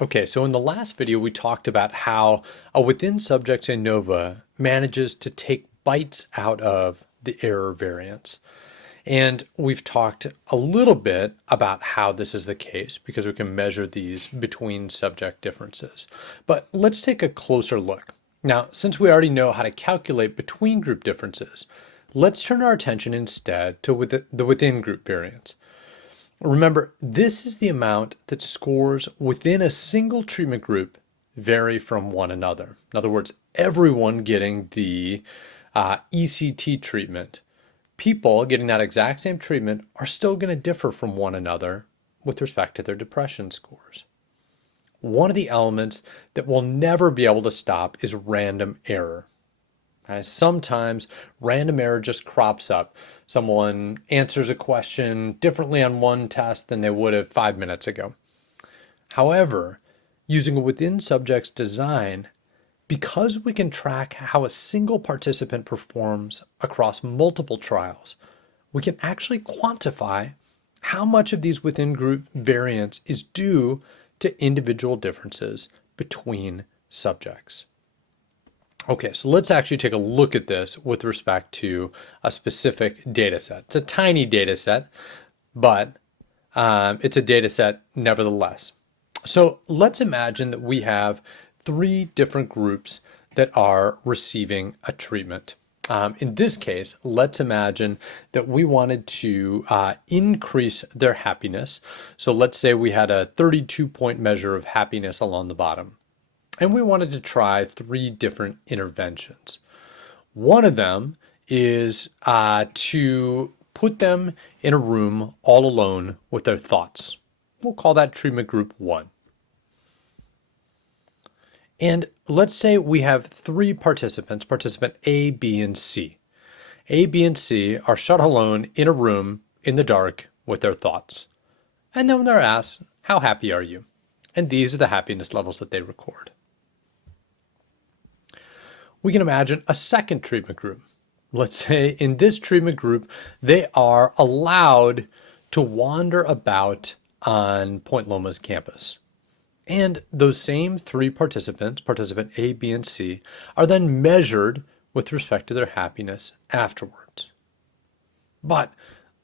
Okay, so in the last video, we talked about how a within subjects ANOVA manages to take bites out of the error variance. And we've talked a little bit about how this is the case because we can measure these between subject differences. But let's take a closer look. Now, since we already know how to calculate between group differences, let's turn our attention instead to the within group variance. Remember, this is the amount that scores within a single treatment group vary from one another. In other words, everyone getting the ECT treatment, people getting that exact same treatment are still going to differ from one another with respect to their depression scores. One of the elements that we'll never be able to stop is random error. Sometimes random error just crops up. Someone answers a question differently on one test than they would have 5 minutes ago. However, using a within subjects design, because we can track how a single participant performs across multiple trials, we can actually quantify how much of these within group variance is due to individual differences between subjects. Okay, so let's actually take a look at this with respect to a specific data set. It's a tiny data set, but it's a data set nevertheless. So let's imagine that we have 3 different groups that are receiving a treatment. In this case, let's imagine that we wanted to increase their happiness. So let's say we had a 32-point measure of happiness along the bottom. And we wanted to try 3 different interventions. One of them is to put them in a room all alone with their thoughts. We'll call that treatment group 1. And let's say we have 3 participants, participant A, B, and C. A, B, and C are shut alone in a room in the dark with their thoughts. And then they're asked, how happy are you? And these are the happiness levels that they record. We can imagine a second treatment group. Let's say in this treatment group, they are allowed to wander about on Point Loma's campus. And those same 3 participants, participant A, B, and C, are then measured with respect to their happiness afterwards. But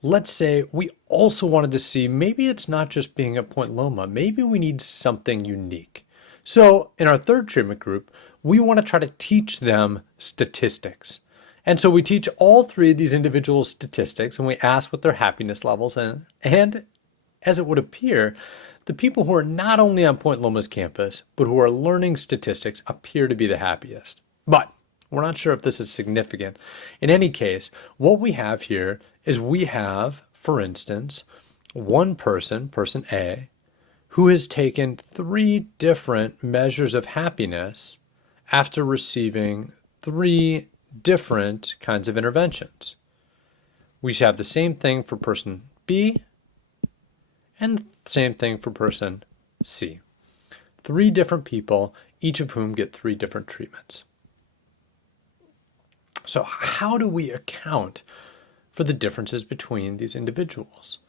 let's say we also wanted to see maybe it's not just being at Point Loma, maybe we need something unique. So in our third treatment group, we want to try to teach them statistics. And so we teach all 3 of these individual statistics and we ask what their happiness levels are. And as it would appear, the people who are not only on Point Loma's campus, but who are learning statistics appear to be the happiest. But we're not sure if this is significant. In any case, what we have here is we have, for instance, one person, person A, who has taken 3 different measures of happiness after receiving 3 different kinds of interventions. We have the same thing for person B and the same thing for person C. 3 different people, each of whom get 3 different treatments. So how do we account for the differences between these individuals?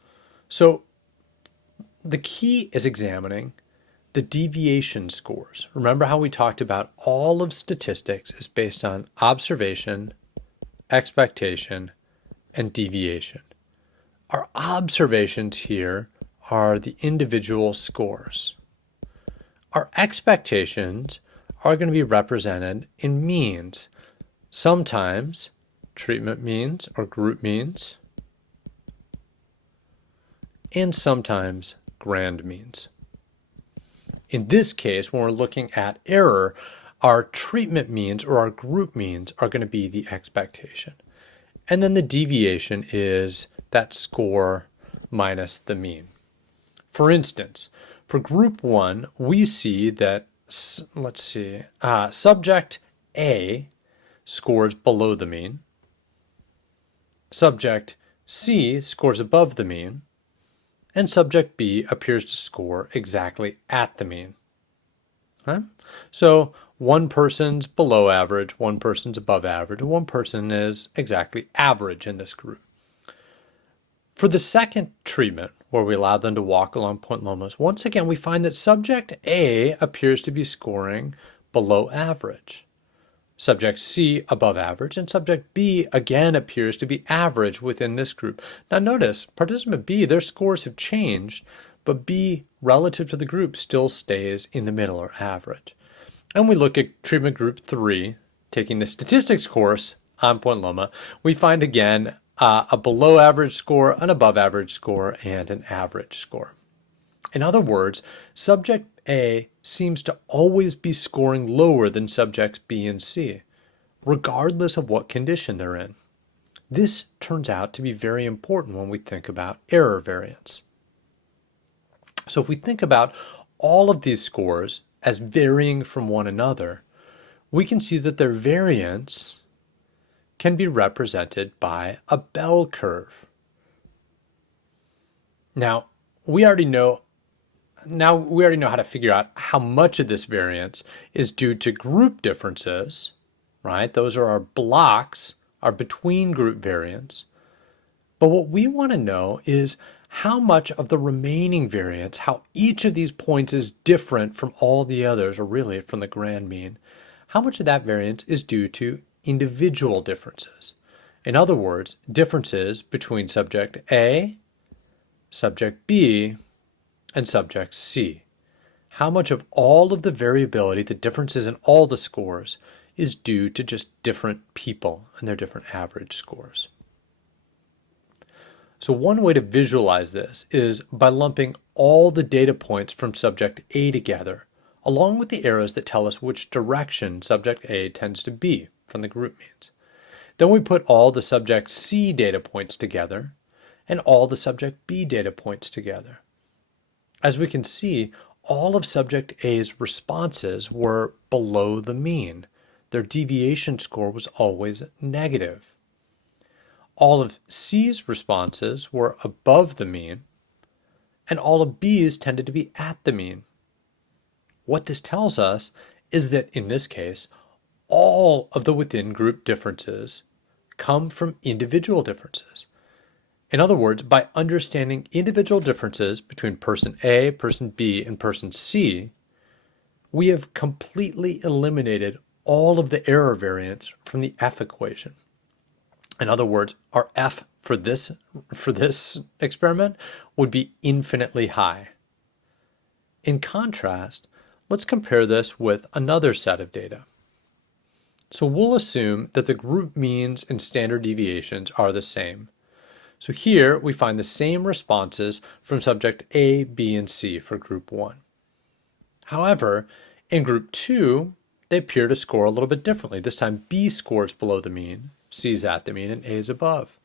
So the key is examining the deviation scores. Remember how we talked about all of statistics is based on observation, expectation, and deviation. Our observations here are the individual scores. Our expectations are going to be represented in means. Sometimes treatment means or group means, and sometimes grand means. In this case, when we're looking at error, our treatment means or our group means are going to be the expectation. And then the deviation is that score minus the mean. For instance, for group 1, we see that, subject A scores below the mean. Subject C scores above the mean. And subject B appears to score exactly at the mean. Okay? So one person's below average, one person's above average, and one person is exactly average in this group. For the second treatment, where we allow them to walk along point lomas, once again, we find that subject A appears to be scoring below average. Subject C above average, and subject B again appears to be average within this group. Now notice, participant B, their scores have changed, but B relative to the group still stays in the middle or average. And we look at treatment group 3, taking the statistics course on Point Loma, we find again a below average score, an above average score, and an average score. In other words, subject A seems to always be scoring lower than subjects B and C, regardless of what condition they're in. This turns out to be very important when we think about error variance. So if we think about all of these scores as varying from one another, we can see that their variance can be represented by a bell curve. Now, we already know how to figure out how much of this variance is due to group differences, right? Those are our blocks, our between group variance. But what we want to know is how much of the remaining variance, how each of these points is different from all the others, or really from the grand mean, how much of that variance is due to individual differences. In other words, differences between subject A, subject B, and subject C. How much of all of the variability, the differences in all the scores, is due to just different people and their different average scores. So one way to visualize this is by lumping all the data points from subject A together, along with the arrows that tell us which direction subject A tends to be from the group means. Then we put all the subject C data points together and all the subject B data points together. As we can see, all of subject A's responses were below the mean. Their deviation score was always negative. All of C's responses were above the mean, and all of B's tended to be at the mean. What this tells us is that in this case, all of the within group differences come from individual differences. In other words, by understanding individual differences between person A, person B, and person C, we have completely eliminated all of the error variance from the F equation. In other words, our F for this experiment would be infinitely high. In contrast, let's compare this with another set of data. So we'll assume that the group means and standard deviations are the same. So here we find the same responses from subject A, B, and C for group 1. However, in group 2, they appear to score a little bit differently. This time B scores below the mean, C is at the mean, and A is above.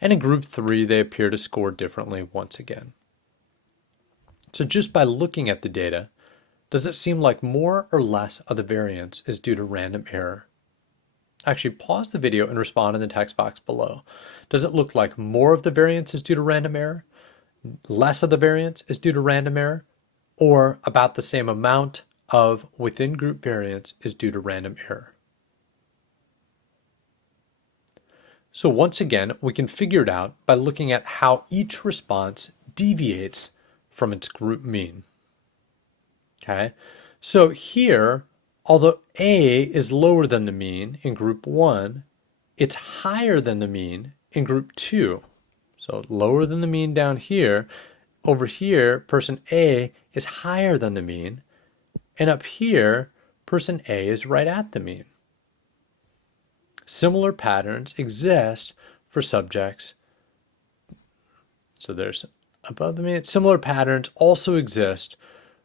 And in group 3, they appear to score differently once again. So just by looking at the data, does it seem like more or less of the variance is due to random error? Actually, pause the video and respond in the text box below. Does it look like more of the variance is due to random error, less of the variance is due to random error, or about the same amount of within group variance is due to random error? So once again, we can figure it out by looking at how each response deviates from its group mean. Okay, so here, although A is lower than the mean in group 1, it's higher than the mean in group 2. So lower than the mean down here. Over here, person A is higher than the mean. And up here, person A is right at the mean. Similar patterns exist for subjects. So there's above the mean. Similar patterns also exist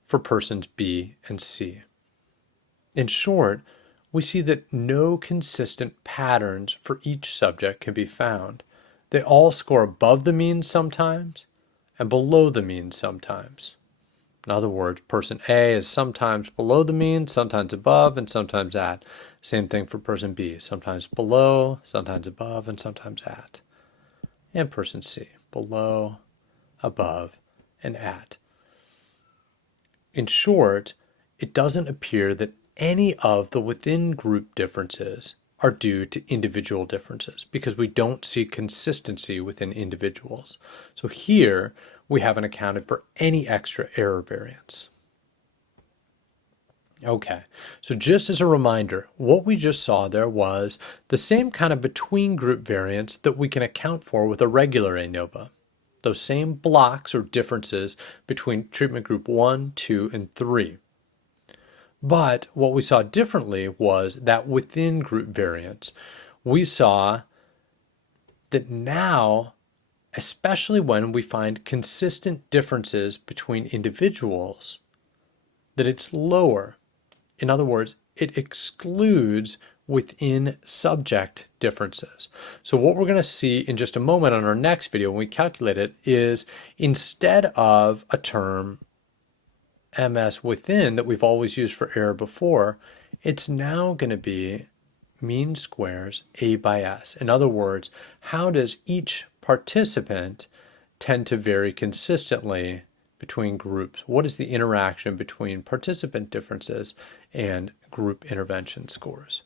for persons B and C. In short, we see that no consistent patterns for each subject can be found. They all score above the mean sometimes and below the mean sometimes. In other words, person A is sometimes below the mean, sometimes above, and sometimes at. Same thing for person B, sometimes below, sometimes above, and sometimes at. And person C, below, above, and at. In short, it doesn't appear that any of the within group differences are due to individual differences because we don't see consistency within individuals. So here we haven't accounted for any extra error variance. Okay, so just as a reminder, what we just saw there was the same kind of between group variance that we can account for with a regular ANOVA. Those same blocks or differences between treatment group 1, 2, and 3. But what we saw differently was that within group variance, we saw that now, especially when we find consistent differences between individuals, that it's lower. In other words, it excludes within subject differences. So what we're going to see in just a moment on our next video when we calculate it is instead of a term MS within that we've always used for error before, it's now going to be mean squares A by S. In other words, how does each participant tend to vary consistently between groups? What is the interaction between participant differences and group intervention scores?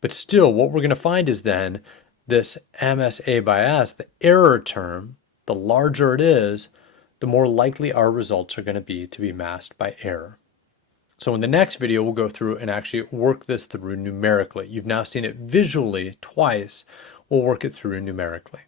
But still, what we're going to find is then this MSA by S, the error term, the larger it is, the more likely our results are going to be masked by error. So in the next video, we'll go through and actually work this through numerically. You've now seen it visually twice. We'll work it through numerically.